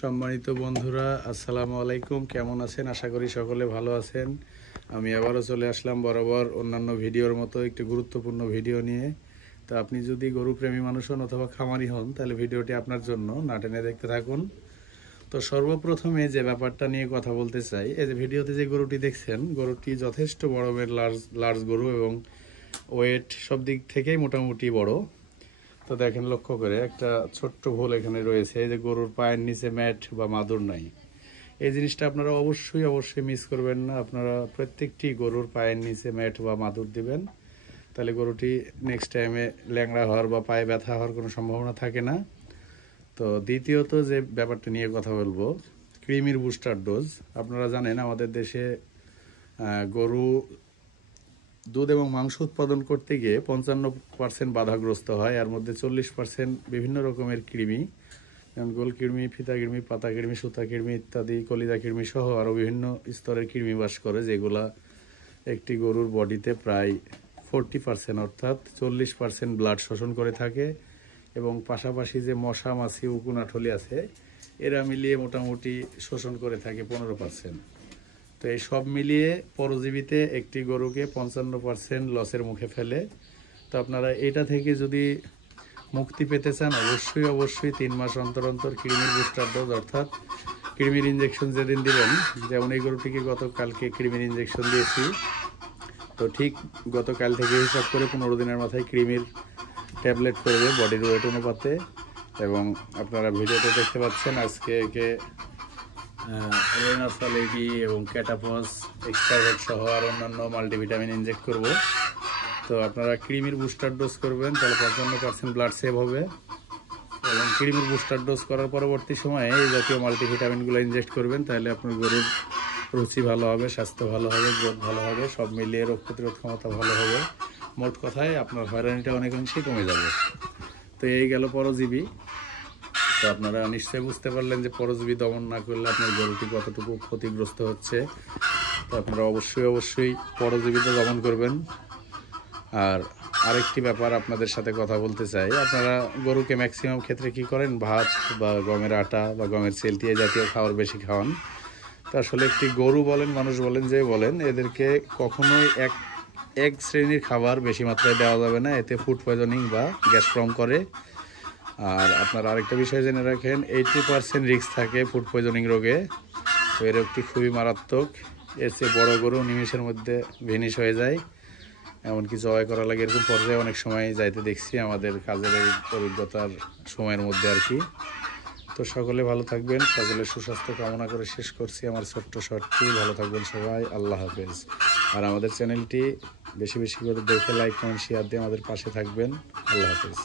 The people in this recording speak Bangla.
সম্মানিত বন্ধুরা, আসসালামু আলাইকুম। কেমন আছেন? আশা করি সকলে ভালো আছেন। আমি আবারও চলে আসলাম বরাবর অন্যান্য ভিডিওর মতো একটি গুরুত্বপূর্ণ ভিডিও নিয়ে। তো আপনি যদি গরুপ্রেমী মানুষ হন অথবা খামারি হন, তাহলে ভিডিওটি আপনার জন্য না টেনে দেখতে থাকুন। তো সর্বপ্রথমে যে ব্যাপারটা নিয়ে কথা বলতে চাই, এই যে ভিডিওতে যে গরুটি দেখছেন, গরুটি যথেষ্ট বড় লার্জ গরু এবং ওয়েট সব দিক থেকেই মোটামুটি বড়। তো দেখেন, লক্ষ্য করে একটা ছোট্ট ভুল এখানে রয়েছে, যে গরুর পায়ের নিচে ম্যাট বা মাদুর নাই। এই জিনিসটা আপনারা অবশ্যই মিস করবেন না। আপনারা প্রত্যেকটি গরুর পায়ের নিচে ম্যাট বা মাদুর দিবেন, তাহলে গরুটি নেক্সট টাইমে ল্যাংড়া হওয়ার বা পায়ে ব্যথা হওয়ার কোনো সম্ভাবনা থাকে না। তো দ্বিতীয়ত যে ব্যাপারটা নিয়ে কথা বলবো, কৃমির বুস্টার ডোজ। আপনারা জানেন আমাদের দেশে গরু দুধ এবং মাংস উৎপাদন করতে গিয়ে 55% বাধাগ্রস্ত হয়। এর মধ্যে 40% বিভিন্ন রকমের কৃমি, যেমন গোল কৃমি, ফিতা কৃমি, পাতা কৃমি, সুতা কৃমি ইত্যাদি, কলিজা কৃমি সহ আরও বিভিন্ন স্তরের কৃমি বাস করে, যেগুলা একটি গরুর বডিতে প্রায় 40% অর্থাৎ 40% ব্লাড শোষণ করে থাকে। এবং পাশাপাশি যে মশা, মাছি, উকুন, আঠলি আছে, এরা মিলিয়ে মোটামুটি শোষণ করে থাকে 15%। তো এই সব মিলিয়ে পরজীবীতে একটি গরুকে 55% লসের মুখে ফেলে। তো আপনারা এটা থেকে যদি মুক্তি পেতে চান, অবশ্যই 3 মাস অন্তর অন্তর কৃমির বুস্টার ডোজ অর্থাৎ কৃমির ইঞ্জেকশন যেদিন দিবেন, যেমন এই গরুটিকে গতকালকে কৃমির ইঞ্জেকশন দিয়েছি, তো ঠিক গতকাল থেকে হিসাব করে 15 দিনের মাথায় কৃমির ট্যাবলেট করবে বডির ওয়েট অনুপাতে। এবং আপনারা ভিডিওতে দেখতে পাচ্ছেন, আজকে একে রেনাসালিডি এবং ক্যাটাপস, এক্সট্রাভেট সহ আর অন্যান্য মাল্টিভিটামিন ইনজেক্ট করব। তো আপনারা কৃমির বুস্টার ডোজ করবেন, তাহলে 55% ব্লাড সেভ হবে। এবং কৃমির বুস্টার ডোজ করার পরবর্তী সময়ে এই জাতীয় মাল্টিভিটামিনগুলো ইনজেক্ট করবেন, তাহলে আপনার গরুর রুচি ভালো হবে, স্বাস্থ্য ভালো হবে, গ্রোথ ভালো হবে, সব মিলিয়ে রোগ প্রতিরোধ ক্ষমতা ভালো হবে। মোট কথায় আপনার হয়রানিটা অনেকাংশেই কমে যাবে। তো এই গেল পরজীবী। তো আপনারা নিশ্চয়ই বুঝতে পারলেন যে পরজীবী দমন না করলে আপনার গরুটি কতটুকু ক্ষতিগ্রস্ত হচ্ছে। তো আপনারা অবশ্যই পরজীবীতে দমন করবেন। আর আরেকটি ব্যাপার আপনাদের সাথে কথা বলতে চাই, আপনারা গরুকে ম্যাক্সিমাম ক্ষেত্রে কি করেন, ভাত বা গমের আটা বা গমের চেলটি এই জাতীয় খাবার বেশি খাওয়ান। তো আসলে একটি গরু বলেন, মানুষ বলেন, যে বলেন, এদেরকে কখনোই এক শ্রেণীর খাবার বেশি মাত্রায় দেওয়া যাবে না, এতে ফুড পয়জনিং বা গ্যাস ফর্ম করে। আর আপনারা আরেকটা বিষয় জেনে রাখেন, 80% রিস্ক থাকে ফুড পয়জনিং রোগে। তো এই রোগটি খুবই মারাত্মক। এর চেয়ে বড় গরু নিমেষের মধ্যে ভিনিশ হয়ে যায়, এমনকি জবাই করা লাগে, এরকম পর্যায়ে অনেক সময় যাইতে দেখছি আমাদের কাজের এই অভিজ্ঞতার সময়ের মধ্যে আর কি। তো সকলে ভালো থাকবেন, সকলের সুস্বাস্থ্য কামনা করে শেষ করছি আমার ছোট্ট শর্টটি। ভালো থাকবেন সবাই, আল্লাহ হাফেজ। আর আমাদের চ্যানেলটি বেশি করে দেখে লাইক, কমেন্ট, শেয়ার দিয়ে আমাদের পাশে থাকবেন। আল্লাহ হাফেজ।